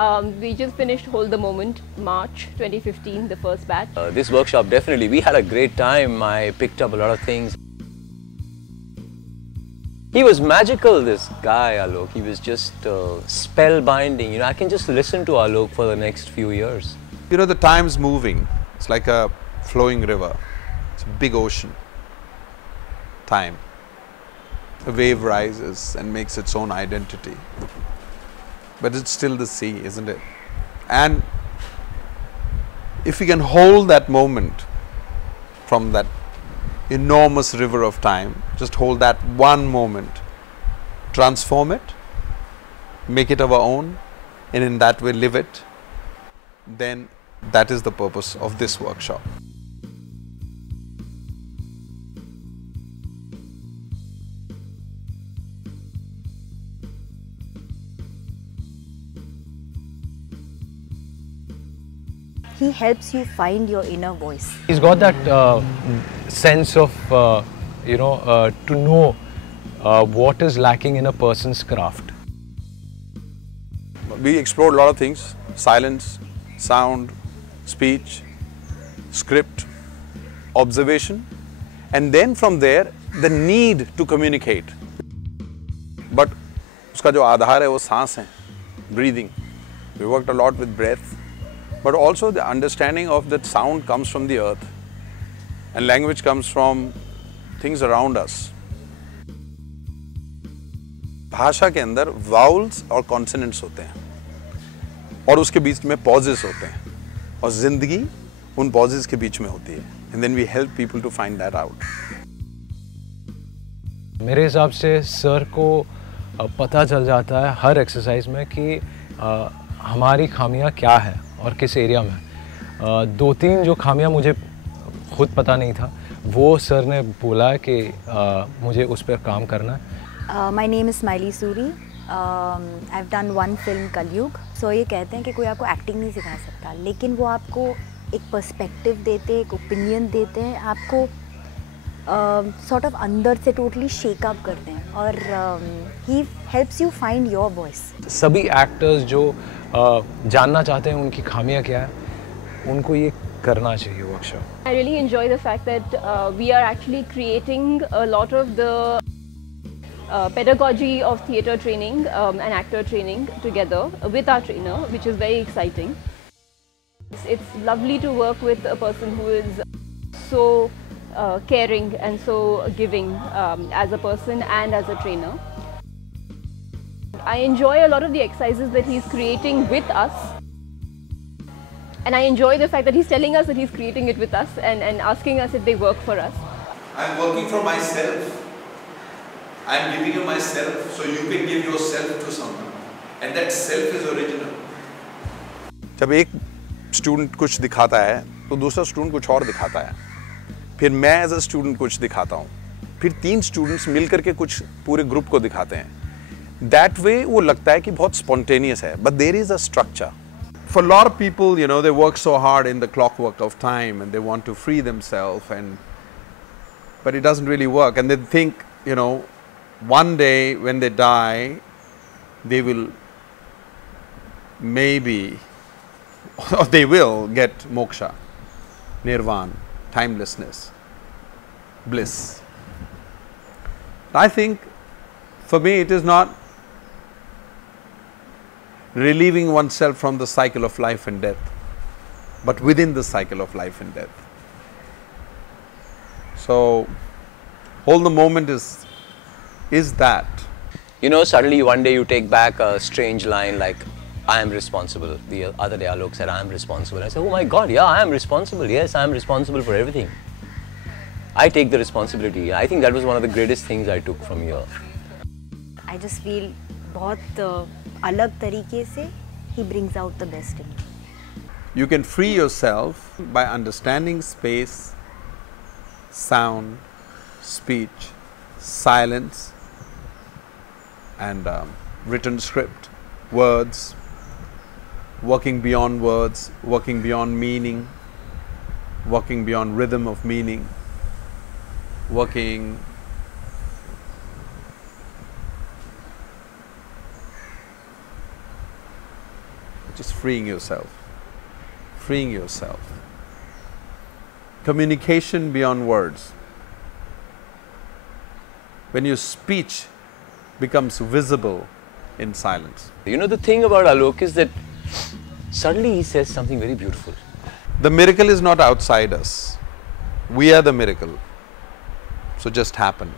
We just finished Hold the Moment, March 2015, the first batch. This workshop, definitely, we had a great time. I picked up a lot of things. He was magical, this guy, Alok. He was just spellbinding. You know, I can just listen to Alok for the next few years. You know, the time's moving. It's like a flowing river. It's a big ocean. Time. A wave rises and makes its own identity. But it's still the sea, isn't it? And if we can hold that moment from that enormous river of time, just hold that one moment, transform it, make it our own, and in that way live it, then that is the purpose of this workshop. He helps you find your inner voice. He's got that sense of, to know what is lacking in a person's craft. We explored a lot of things: silence, sound, speech, script, observation, and then from there the need to communicate. But उसका जो आधार है वो सांस है, breathing. We worked a lot with breath, but also the understanding of that sound comes from the earth, and language comes from things around us. भाषा के अंदर vowels और कॉन्सोनेंट्स होते हैं और उसके बीच में पॉजेस होते हैं और जिंदगी उन पॉजेस के बीच में होती है, and then we help people to find that out. मेरे हिसाब से सर को पता चल जाता है हर एक्सरसाइज में कि हमारी खामियां क्या है और किस एरिया में। दो तीन जो खामियां मुझे खुद पता नहीं था, वो सर ने बोला कि मुझे उस पर काम करना है। My name is Smiley Suri. I've done one film Kalyug. So ये कहते हैं कि कोई आपको एक्टिंग नहीं सिखा सकता, लेकिन वो आपको एक पर्सपेक्टिव देते हैं, एक ओपिनियन देते हैं, आपको सॉर्ट ऑफ अंदर से टोटली शेक अप करते हैं और he helps you find your voice. सभी एक्टर्स जो जानना चाहते हैं उनकी खामियां क्या है, उनको ये करना चाहिए workshop. I really enjoy the fact that we are actually creating a lot of the pedagogy of theatre training and actor training together with our trainer, which is very exciting. It's lovely to work with a person who is so caring and so giving as a person and as a trainer. I enjoy a lot of the exercises that he's creating with us, and I enjoy the fact that he's telling us that he's creating it with us and asking us if they work for us. I'm working for myself. I'm giving you myself so you can give yourself to someone, and that self is original. जब एक student कुछ दिखाता है तो दूसरा student कुछ और दिखाता है, फिर मैं एज अ स्टूडेंट कुछ दिखाता हूँ, फिर तीन स्टूडेंट्स मिलकर के कुछ पूरे ग्रुप को दिखाते हैं। That way वो लगता है कि बहुत spontaneous है, but there is a structure. For a lot of people, you know, they work so hard in the clockwork of time and they want to free themselves, but it doesn't really work, and they think, you know, one day when they die, they will maybe, or they will get moksha, nirvana, timelessness, bliss. I think for me it is not relieving oneself from the cycle of life and death, but within the cycle of life and death. So, hold the moment is that. You know, suddenly one day you take back a strange line like, I am responsible. The other day Alok said, I am responsible. I said, oh my God, yeah, I am responsible. Yes, I am responsible for everything. I take the responsibility. I think that was one of the greatest things I took from here. I just feel बहुत अलग तरीके से he brings out the best in you. You can free yourself by understanding space, sound, speech, silence, and written script, words, working beyond words, working beyond meaning, working beyond rhythm of meaning, working Just freeing yourself. Freeing yourself. Communication beyond words. When your speech becomes visible in silence. You know, the thing about Alok is that suddenly he says something very beautiful. The miracle is not outside us. We are the miracle. So just happen.